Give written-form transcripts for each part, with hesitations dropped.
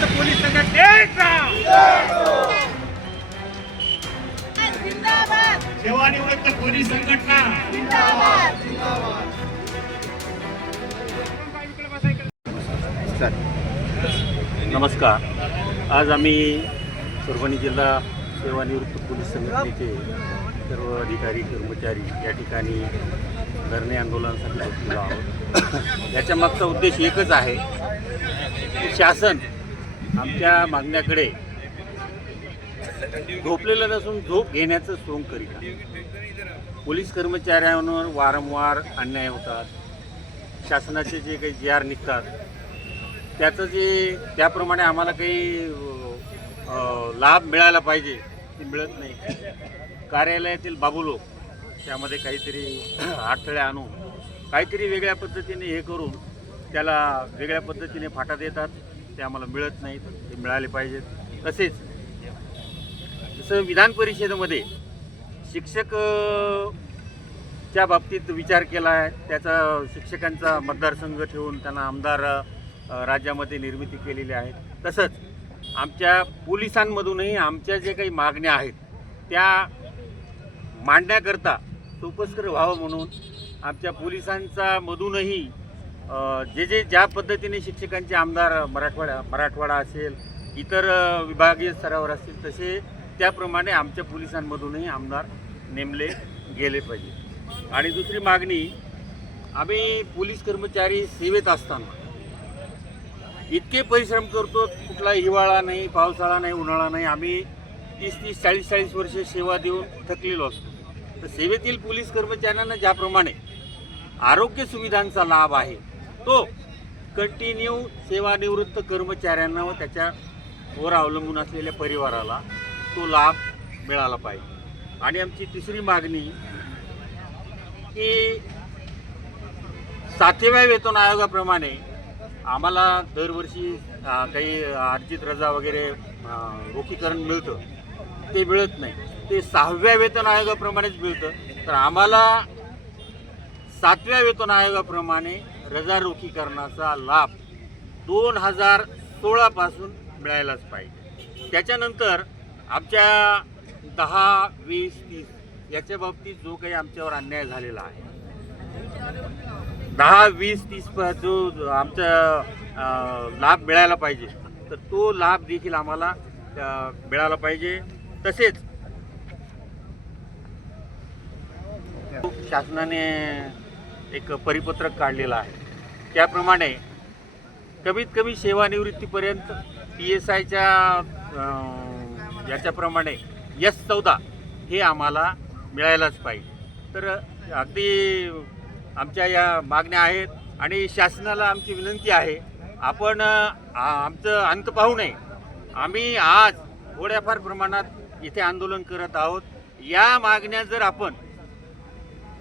निवृत्त पोलीस संघटनेचा सेवानिवृत्त पोलीस संघटना नमस्कार. आज आम्ही परभणी जिल्हा सेवानिवृत्त पोलीस संघटनेचे सर्व अधिकारी कर्मचारी या ठिकाणी धरणे आंदोलनासाठी बसलेलो आहोत. याच्या मागचा उद्देश एकच आहे की शासन आमच्या मागण्याकडे झोपलेलं नसून झोप घेण्याचं सोंग करीत आहे. पोलीस कर्मचाऱ्यांवर वारंवार अन्याय होतात. शासनाचे जे काही GR निघतात त्याचं त्याप्रमाणे आम्हाला काही लाभ मिळायला पाहिजे ते मिळत नाही. कार्यालयातील बाबू लोक त्यामध्ये काहीतरी अडथळे आणून काहीतरी वेगळ्या पद्धतीने हे करून त्याला वेगळ्या पद्धतीने फाटा देतात. ते आम्हाला मिळत नाहीत, ते मिळाले पाहिजेत. तसेच जसं विधान परिषदेमध्ये शिक्षक च्या बाबतीत विचार केला आहे, त्याचा शिक्षकांचा मतदारसंघ ठेवून त्यांना आमदार राज्यामध्ये निर्मिती केलेली आहे. तसंच आमच्या पोलिसांमधूनही आमच्या जे काही मागण्या आहेत त्या मांडण्याकरता सोपस्कर व्हावं म्हणून आमच्या पोलिसांचा मधूनही ज्या पद्धतीने शिक्षकांचे आमदार मराठवाडा असेल, इतर विभागीय स्तरावर असतील, तसे त्याप्रमाणे आमच्या पोलिसांमधूनही आमदार नेमले गेले पाहिजे. आणि दुसरी मागणी, आम्ही पोलीस कर्मचारी सेवेत असताना इतके परिश्रम करतो, कुठला हिवाळा नाही, पावसाळा नाही, उन्हाळा नाही. आम्ही 30-30, 40-40 वर्षे सेवा देऊन थकलेलो असतो. तर सेवेतील पोलीस कर्मचाऱ्यांना ज्याप्रमाणे आरोग्य सुविधांचा लाभ आहे तो कंटिन्यू सेवानिवृत्त कर्मचाऱ्यांना व त्याच्यावर अवलंबून असलेल्या परिवाराला तो लाभ मिळाला पाहिजे. आणि आमची तिसरी मागणी की 7व्या वेतन आयोगाप्रमाणे आम्हाला दरवर्षी काही अर्जित रजा वगैरे रोखीकरण मिळतं, ते मिळत नाही. ते 6व्या वेतन आयोगाप्रमाणेच मिळतं. तर आम्हाला 7व्या वेतन आयोगाप्रमाणे रजा रोखीकरणाचा लाभ 2016 पासून मिळायलाच पाहिजे. त्याच्यानंतर आमच्या 10, 20, 30 याच्या बाबतीत जो काही आमच्यावर अन्याय झालेला आहे, 10, 20, 30 जो आमचा लाभ मिळायला पाहिजे, तर तो लाभ देखील आम्हाला मिळाला पाहिजे. तसेच शासनाने एक परिपत्रक काढलेलं आहे, त्याप्रमाणे कमीत कमी सेवानिवृत्तीपर्यंत PSIच्या याच्याप्रमाणे S14 हे आम्हाला मिळायलाच पाहिजे. तर अगदी आमच्या या मागण्या आहेत आणि शासनाला आमची विनंती आहे, आपण आमचं अंत पाहू नये. आम्ही आज थोड्याफार प्रमाणात इथे आंदोलन करत आहोत. या मागण्या जर आपण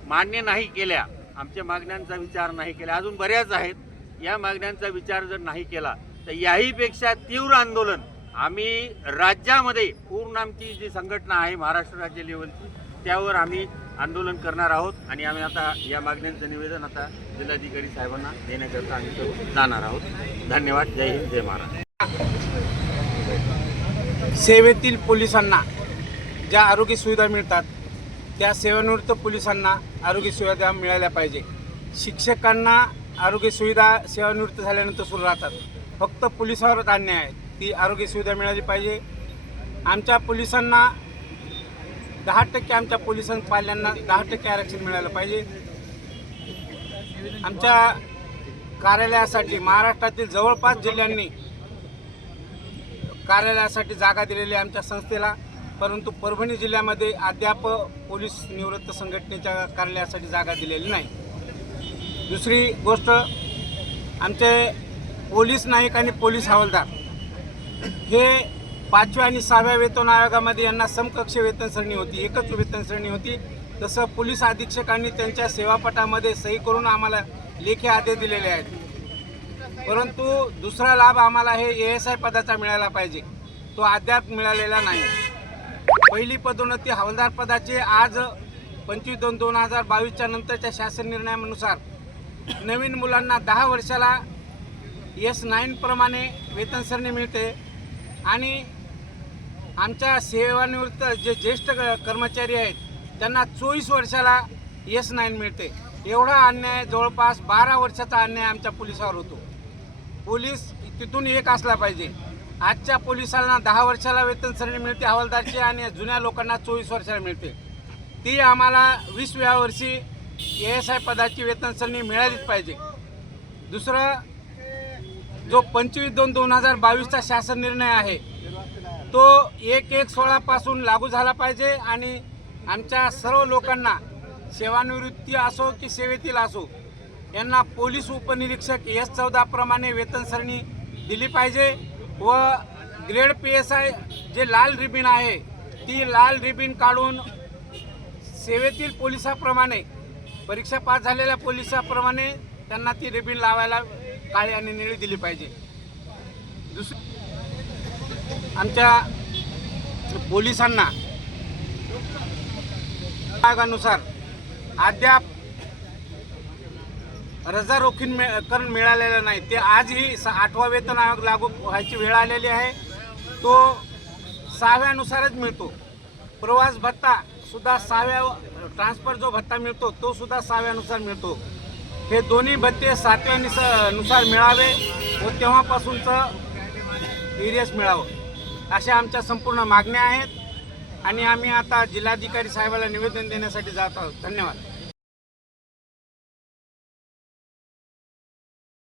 मान्य नाही केल्या, आमच्या मागण्यांचा विचार नाही केला, अजून बऱ्याच आहेत, या मागण्यांचा विचार जर नाही केला तर याहीपेक्षा तीव्र आंदोलन आम्ही राज्यामध्ये पूर्ण आमची जी संघटना आहे महाराष्ट्र राज्य लेवलची त्यावर आम्ही आंदोलन करणार आहोत. आणि आम्ही आता या मागण्यांचं निवेदन आता जिल्हाधिकारी साहेबांना देण्याकरता आम्ही जाणार आहोत. धन्यवाद. जय हिंद, जय महाराष्ट्र. सेवेतील पोलिसांना ज्या आरोग्य सुविधा मिळतात त्या सेवानिवृत्त पोलिसांना आरोग्य सुविधा मिळाल्या पाहिजे. शिक्षकांना आरोग्य सुविधा सेवानिवृत्त झाल्यानंतर सुरू राहतात. फक्त पोलिसावरच अन्याय आहे, ती आरोग्य सुविधा मिळाली पाहिजे. आमच्या पोलिसांना 10% आमच्या पोलिसांपाल्यांना 10% आरक्षण मिळालं पाहिजे. आमच्या कार्यालयासाठी महाराष्ट्रातील जवळपास जिल्ह्यांनी कार्यालयासाठी जागा दिलेली आहे आमच्या संस्थेला, परंतु परभणी जिल्ह्यामध्ये अद्याप पोलीस निवृत्त संघटनेच्या कार्यालयासाठी जागा दिलेली नाही. दुसरी गोष्ट, आमचे पोलीस नाईक आणि पोलीस हवालदार हे 5व्या आणि 6व्या वेतन आयोगामध्ये यांना समकक्ष वेतन श्रेणी होती, एकच वेतन श्रेणी होती. तसं पोलीस अधीक्षकांनी त्यांच्या सेवापटामध्ये सही करून आम्हाला लेखी आदेश दिलेले आहेत. परंतु दुसरा लाभ आम्हाला हे ASI पदाचा मिळाला पाहिजे, तो अद्याप मिळालेला नाही. पहिली पदोन्नती हवालदार पदाचे आज 25/2/2022च्या नंतरच्या शासन निर्णयानुसार नवीन मुलांना 10 वर्षाला S9 प्रमाणे वेतन सरणी मिळते आणि आमच्या सेवानिवृत्त जे ज्येष्ठ कर्मचारी आहेत त्यांना 24 वर्षाला S9 मिळते. एवढा अन्याय, जवळपास 12 वर्षाचा अन्याय आमच्या पोलिसावर होतो. पोलीस तिथून एक असला पाहिजे. आजच्या पोलिसांना 10 वर्षाला वेतन सरणी मिळते हवालदारची आणि जुन्या लोकांना 24 वर्षाला मिळते. ती आम्हाला 20व्या वर्षी ASI पदाची वेतन सरणी मिळालीच पाहिजे. दुसरं, जो 25/2/2022चा शासन निर्णय आहे तो 1/1/16 पासून लागू झाला पाहिजे आणि आमच्या सर्व लोकांना सेवानिवृत्ती असो की सेवेतील असो यांना पोलीस उपनिरीक्षक S14 प्रमाणे वेतन सरणी दिली पाहिजे व ग्रेड PSI जे लाल रिबीन आहे ती लाल रिबीन काढून सेवेतील पोलिसाप्रमाणे, परीक्षा पास झालेल्या पोलिसाप्रमाणे त्यांना ती रिबीन लावायला काळी आणि निळी दिली पाहिजे. आमच्या पोलिसांना आयोगानुसार अद्याप रजा रोखीकरण मिळालेलं नाही. ते आजही 8वा वेतन आयोग लागू व्हायची वेळ आलेली आहे. तो 6व्यानुसारच मिळतो. प्रवास भत्ता सुद्धा 6व्या, ट्रान्सफर जो भत्ता मिळतो तो सुद्धा 6व्यानुसार मिळतो. हे दोन्ही भत्ते 7व्यानुसार मिळावे व तेव्हापासूनचं एरियस मिळावं अशा आमच्या संपूर्ण मागण्या आहेत आणि आम्ही आता जिल्हाधिकारी साहेबाला निवेदन देण्यासाठी जात आहोत. धन्यवाद.